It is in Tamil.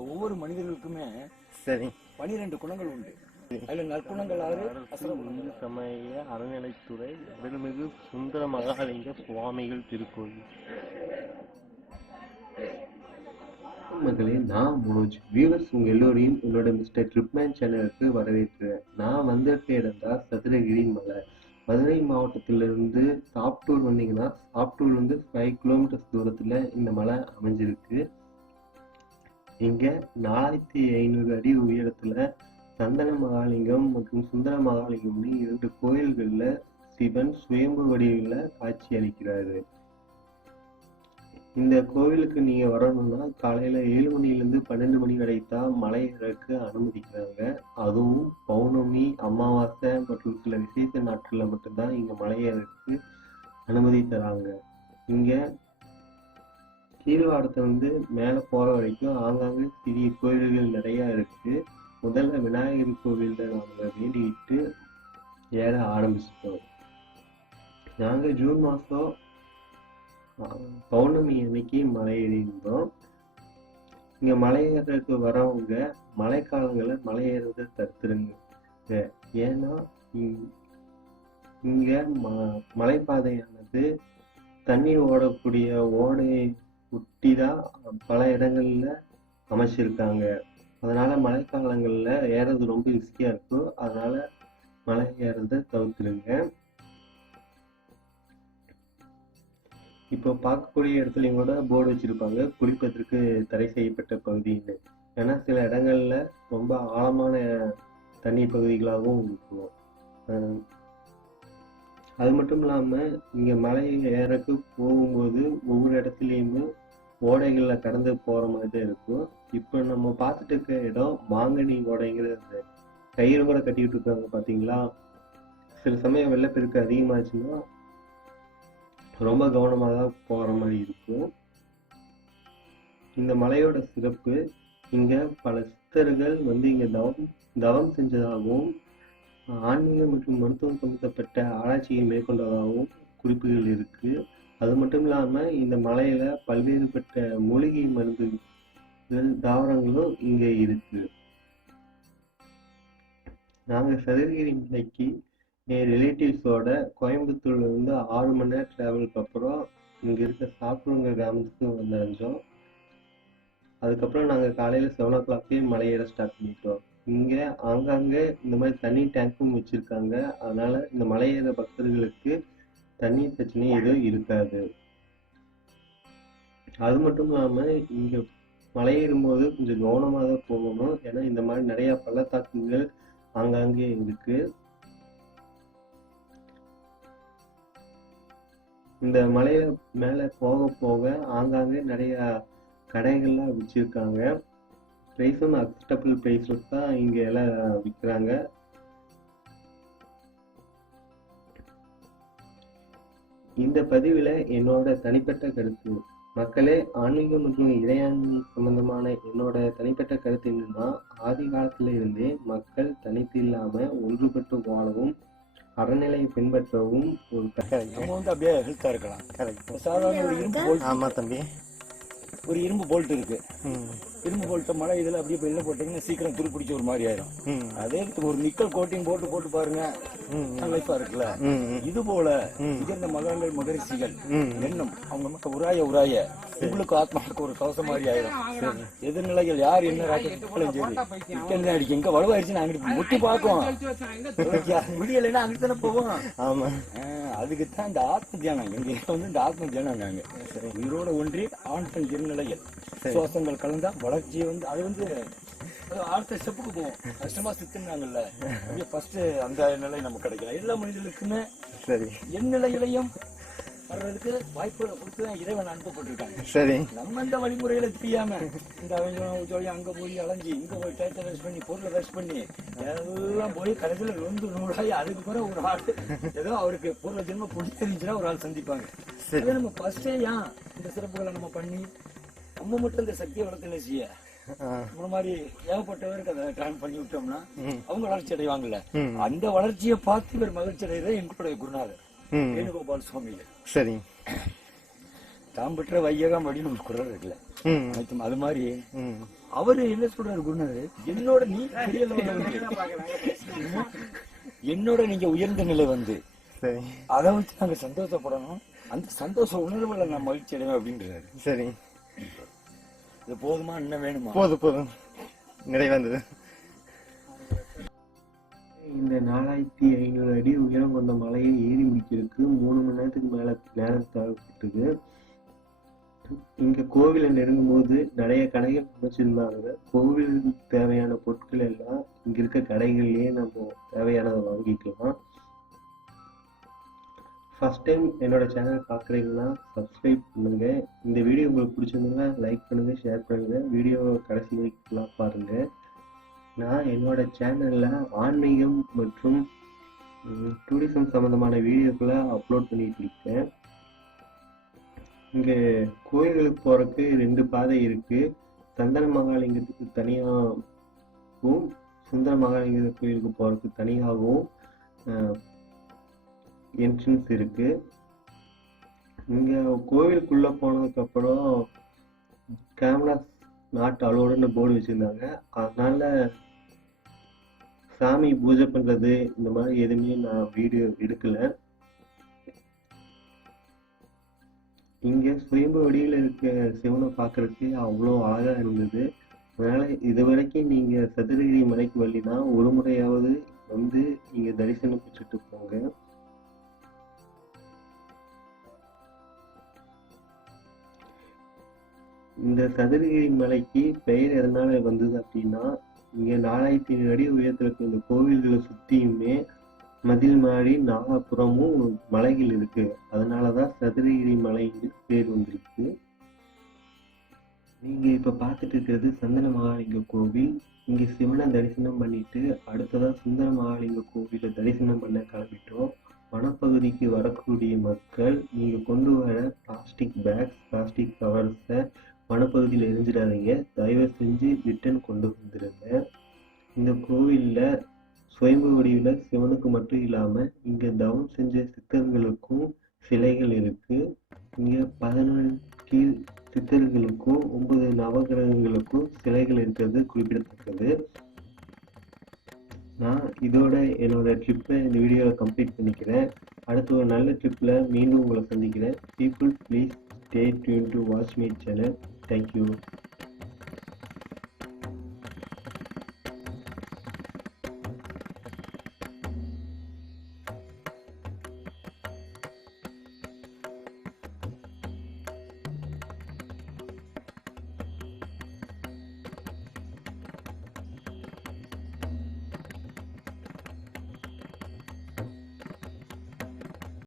ஒவ்வொரு மனிதர்களுக்குமே சரி 12 குணங்கள் உண்டு. அதுல நற்குணங்கள் 6, இந்து சமய அறநிலைத்துறை அருள்மிகு சுந்தர மகாலிங்க சுவாமிகள் திருக்கோயில். மக்களே, நான் மனோஜ். வியூவர்ஸ் உங்க எல்லோரையும் உங்களோட மிஸ்டர் ட்ரிப்மேன் சேனலுக்கு வரவேற்கிறேன். நான் வந்திருக்க இடம் தான் சதுரகிரி மலை. மதுரை மாவட்டத்திலிருந்து சாப்டூர் வந்தீங்கன்னா, சாப்டூர் வந்து 5 கிலோமீட்டர்ஸ் தூரத்துல இந்த மலை அமைஞ்சிருக்கு. இங்க 4500 அடி உயரத்துல சந்தன மகாலிங்கம் மற்றும் சுந்தர மகாலிங்கம்னு 2 கோயில்கள்ல சிவன் சுயம்பு வடிவில காட்சி அளிக்கிறாரு. இந்த கோவிலுக்கு நீங்க வரணும்னா காலையில 7 மணிலிருந்து 12 மணி வரைத்தான் மலை ஏறக்கு அனுமதிக்கிறாங்க. அதுவும் பௌர்ணமி, அமாவாசை மற்றும் சில விசேஷ நாட்கள்ல மட்டும்தான் இங்க மலை ஏறக்கு அனுமதி தராங்க. இங்க கீழ்வாடத்தை வந்து மேல போற வரைக்கும் ஆங்காங்க சிறிய கோயில்கள் நிறைய இருக்கு. முதல்ல விநாயகர் கோவில்ல நாங்க வேண்டிட்டு ஏற ஆரம்பிச்சிட்டோம். நாங்க ஜூன் மாசம் பௌர்ணமி அன்னைக்கு மலை ஏறியிருந்தோம். இங்க மலை ஏறதுக்கு வரவங்க மழைக்காலங்களை மலை ஏறதை தடுத்துருங்க. ஏன்னா இங்க மலைப்பாதையானது தண்ணீர் ஓடக்கூடிய ஓடையை ஒட்டிதான் பல இடங்கள்ல அமைச்சிருக்காங்க. அதனால மழைக்காலங்கள்ல ஏறது ரொம்ப ரிஸ்கியா இருக்கும். அதனால மலை ஏறதை தவிர்த்துருங்க. இப்போ பார்க்கக்கூடிய இடத்துலையும் கூட போர்டு வச்சிருப்பாங்க, குளிப்பதற்கு தடை செய்யப்பட்ட பகுதின்னு. ஏன்னா சில இடங்கள்ல ரொம்ப ஆழமான தண்ணீர் பகுதிகளாகவும் இருக்கும். அது மட்டும் இல்லாம இங்க மலை ஏறக்கு போகும்போது ஒவ்வொரு இடத்துலயுமே ஓடைகள்ல கடந்து போற மாதிரி இருக்கும். இப்போ நம்ம பார்த்துட்டு இருக்க இடம் மாங்கனி ஓடைங்கிற அந்த கயிறு கூட கட்டிட்டு இருக்காங்க பாத்தீங்களா. சில சமயம் வெள்ளப்பெருக்கு அதிகமாச்சுன்னா ரொம்ப கவனமா தான் போற மாதிரி இருக்கும். இந்த மலையோட சிறப்பு, இங்க பல சித்தர்கள் வந்து இங்க தவம் செஞ்சதாகவும் ஆன்மீக மற்றும் மருத்துவம் சம்பந்தப்பட்ட ஆராய்ச்சியை மேற்கொண்டதாகவும் குறிப்புகள் இருக்கு. அது மட்டும் இல்லாம இந்த மலையில பல்வேறுபட்ட மூலிகை மருந்துகள் தாவரங்களும் இங்க இருக்கு. நாங்க சதுரகிரி மலைக்கு என் ரிலேட்டிவ்ஸோட கோயம்புத்தூர்ல இருந்து 6 மணி நேரம் டிராவலுக்கு அப்புறம் இங்க இருக்க சாப்பிடுங்க கிராமத்துக்கு வந்தடைஞ்சோம். அதுக்கப்புறம் நாங்க காலையில 7 o'clock மலையேற ஸ்டார்ட் பண்ணிட்டோம். இங்க ஆங்காங்க இந்த மாதிரி தண்ணி டேங்க்கும் வச்சிருக்காங்க. அதனால இந்த மலையேற பக்தர்களுக்கு தண்ணீர் பிரச்சனை எதுவும் இருக்காது. அது மட்டும் இல்லாம இங்க மலையேறும் போது கொஞ்சம் கவனமா தான் போகணும். ஏன்னா இந்த மாதிரி நிறைய பள்ளத்தாக்குகள் ஆங்காங்கே இருக்கு. இந்த மலையில மேல போக போக ஆங்காங்கே நிறைய கடைகள்லாம் வச்சிருக்காங்க. பிரைஸும் அக்செப்டபிள் பிரைஸ்ல தான் இங்க எல்லாம் விற்கிறாங்க. இந்த பதிவுல என்னோட தனிப்பட்ட கருத்து, மக்களே, ஆன்மீகம் மற்றும் இறையாண்மை சம்பந்தமான என்னோட தனிப்பட்ட கருத்து என்னன்னா, ஆதி காலத்துல இருந்தே மக்கள் தனித்து இல்லாம ஒன்றுபட்டு வாழவும் அறநிலையை பின்பற்றவும் ஒரு நம்ம வந்து அப்படியே ஹெல்த்தா இருக்கலாம். சாதாரண ஒரு இரும்பு போல்ட். ஆமா தம்பி, ஒரு இரும்பு போல்ட் இருக்கு. இரும்பு போல்ட்ட மழை இதுல அப்படியே வெளில போட்டீங்கன்னா சீக்கிரம் துருப்பிடிச்ச ஒரு மாதிரி ஆயிரும். அதே ஒரு நிக்கல் கோட்டிங் போட்டு பாருங்க, லைஃபா இருக்குல்ல. இது போல இந்த மகங்கள் மகரிஷிகள் எண்ணம் அவங்க உராய உங்களுக்கு ஆத்மாவுக்கு ஒரு கவசம் மாதிரி ஆயிரும். எதிர்நிலைகள் யார் என்ன ராஜ்யம் அடிக்க எங்க வலுவாயிருச்சுன்னு அங்கிட்டு முட்டி பார்க்கும். முடியலைன்னா அங்கிட்டு தானே போவோம். ஆமா, அதுக்குத்தான் இந்த ஆத்ம தியானம். எங்க வந்து இந்த ஆத்ம தியானம் நாங்க உயிரோட ஒன்றி ஆண் பெண் இருநிலைகள் சுவாசங்கள் கலந்தா வளர்ச்சியை வந்து அது வந்து அடுத்த ஸ்டெப்புக்கு போவோம். கஷ்டமா சித்துனாங்கல்ல, ஃபர்ஸ்ட் அந்த நிலை நமக்கு கிடைக்கல. எல்லா மனிதர்களுக்குமே சரி என் நிலையிலையும் வர்றதுக்கு வாய்ப்புகளை கொடுத்துதான் இறைவன் அனுப்பப்பட்டிருக்காங்க. சரி, நம்ம இந்த வழிமுறைகளை தெரியாம இந்த அவங்க அங்க போய் அலைஞ்சி இங்க போய் டயத்தை ரெஸ்ட் பண்ணி பொருளை ரெஸ்ட் பண்ணி எல்லாம் போய் கடைசியில 2 நூறாயி அதுக்கு பிறகு ஒரு ஆள் ஏதோ அவருக்கு பூர்வ ஜென்ம புடிச்சிருந்துச்சுன்னா ஒரு ஆள் சந்திப்பாங்க. நம்ம ஃபர்ஸ்டே ஏன் இந்த சிறப்புகளை நம்ம பண்ணி நம்ம மட்டும் இந்த சக்தியை வளர்த்துல செய்ய இந்த மாதிரி ஏகப்பட்டவருக்கு அதை டிரான் பண்ணி விட்டோம்னா அவங்க வளர்ச்சி அடைவாங்கல்ல. அந்த வளர்ச்சியை பார்த்து இவர் மகிழ்ச்சி அடைகிற எங்களுடைய குருநாதர் வேணுகோபால் சுவாமிகள். சரி, தாம் பெற்ற வையகம் அப்படின்னு ஒரு குரல் இருக்குல்ல, ம் அனைத்தும் அது மாதிரி ம் அவரு என்ன சொல்றாரு குருநாதர், என்னோட நீ பெரிய level ல வந்து, என்னோட நீங்க உயர்ந்த நிலை வந்து சரி அதை வச்சு நாங்க சந்தோஷப்படணும், அந்த சந்தோஷ உணர்வுல நான் மகிழ்ச்சி அடைவேன் அப்படின்றாரு. சரி இது போதுமா, இன்னும் வேணுமா? போதும் நிறைவந்தது. இந்த 4500 அடி உயரம் கொண்ட மலையை ஏறி முடிக்கிறதுக்கு 3 மணி நேரத்துக்கு மேல நேரம் தேவைப்பட்டது. இங்க கோவிலை நெருங்கும் போது நிறைய கடைகள் அமைச்சிருந்தாங்க. கோவிலுக்கு தேவையான பொருட்கள் எல்லாம் இங்க இருக்க கடைகள்லயே நம்ம தேவையானதை வாங்கிக்கலாம். ஃபர்ஸ்ட் டைம் என்னோட சேனல் பார்க்குறீங்கன்னா சப்ஸ்கிரைப் பண்ணுங்க. இந்த வீடியோ உங்களுக்கு பிடிச்சிருந்தா லைக் பண்ணுங்க, ஷேர் பண்ணுங்க. வீடியோ கடைசி வரைக்கும் பாருங்க. நான் என்னோட சேனல்ல ஆன்மீகம் மற்றும் டூரிசம் சம்பந்தமான வீடியோக்களை அப்லோட் பண்ணிட்டு இருக்கேன். இங்க கோயில்களுக்கு போறதுக்கு 2 பாதை இருக்கு. சந்தன மகாலிங்கத்துக்கு தனியாகவும் சுந்தர மகாலிங்க கோயிலுக்கு போறதுக்கு தனியாகவும் என்ட்ரன்ஸ் இருக்கு. இங்க கோவிலுக்குள்ள போனதுக்கு அப்புறம் கேமரா நாட் அலோடுன்னு போர்டு வச்சிருந்தாங்க. அதனால சாமி பூஜை பண்றது இந்த மாதிரி எதுவுமே நான் வீடியோ எடுக்கல. இங்க சுயம்பு வடிவில் இருக்க சிவனை பார்க்கறதுக்கு அவ்வளோ அழகா இருந்தது. அதனால இது வரைக்கும் நீங்க சதுரகிரி மலைக்கு வரலைன்னா ஒரு முறையாவது வந்து இங்க தரிசனம் பெற்றுட்டு போங்க. இந்த சதுரகிரி மலைக்கு பெயர் எதனால வந்தது அப்படின்னா, இங்க 4500 அடி உயரத்துல இருக்க இந்த கோவில்களை சுத்தியுமே மதில் மாடி நாகப்புறமும் மலைகள் இருக்கு. அதனாலதான் சதுரகிரி மலைன்னு பேர் வந்திருக்கு. நீங்க இப்ப பார்த்துட்டு இருக்கிறது சந்தன மகாலிங்க கோவில். இங்க சிவனை தரிசனம் பண்ணிட்டு அடுத்ததா சுந்தர மகாலிங்க கோவிலை தரிசனம் பண்ண கிளம்பிட்டோம். வனப்பகுதிக்கு வரக்கூடிய மக்கள் நீங்க கொண்டு வர பிளாஸ்டிக் பேக்ஸ், பிளாஸ்டிக் கவர்ஸை வனப்பகுதியில் எரிஞ்சிடாதீங்க. தயவு செஞ்சு ரிட்டர்ன் கொண்டு வந்துடுங்க. இந்த கோவில்ல சுயம்பு வடிவில் சிவனுக்கு மட்டும் இல்லாம இங்க தவம் செஞ்ச சித்தர்களுக்கும் சிலைகள் இருக்கு. இங்க 11 சித்தர்களுக்கும் 9 நவகிரகங்களுக்கும் சிலைகள் இருக்கிறது குறிப்பிடத்தக்கது. நான் இதோட என்னோட ட்ரிப்பை இந்த வீடியோவை கம்ப்ளீட் பண்ணிக்கிறேன். அடுத்த ஒரு நல்ல ட்ரிப்ல மீண்டும் உங்களை சந்திக்கிறேன். People please stay tune to watch my channel. Thank you.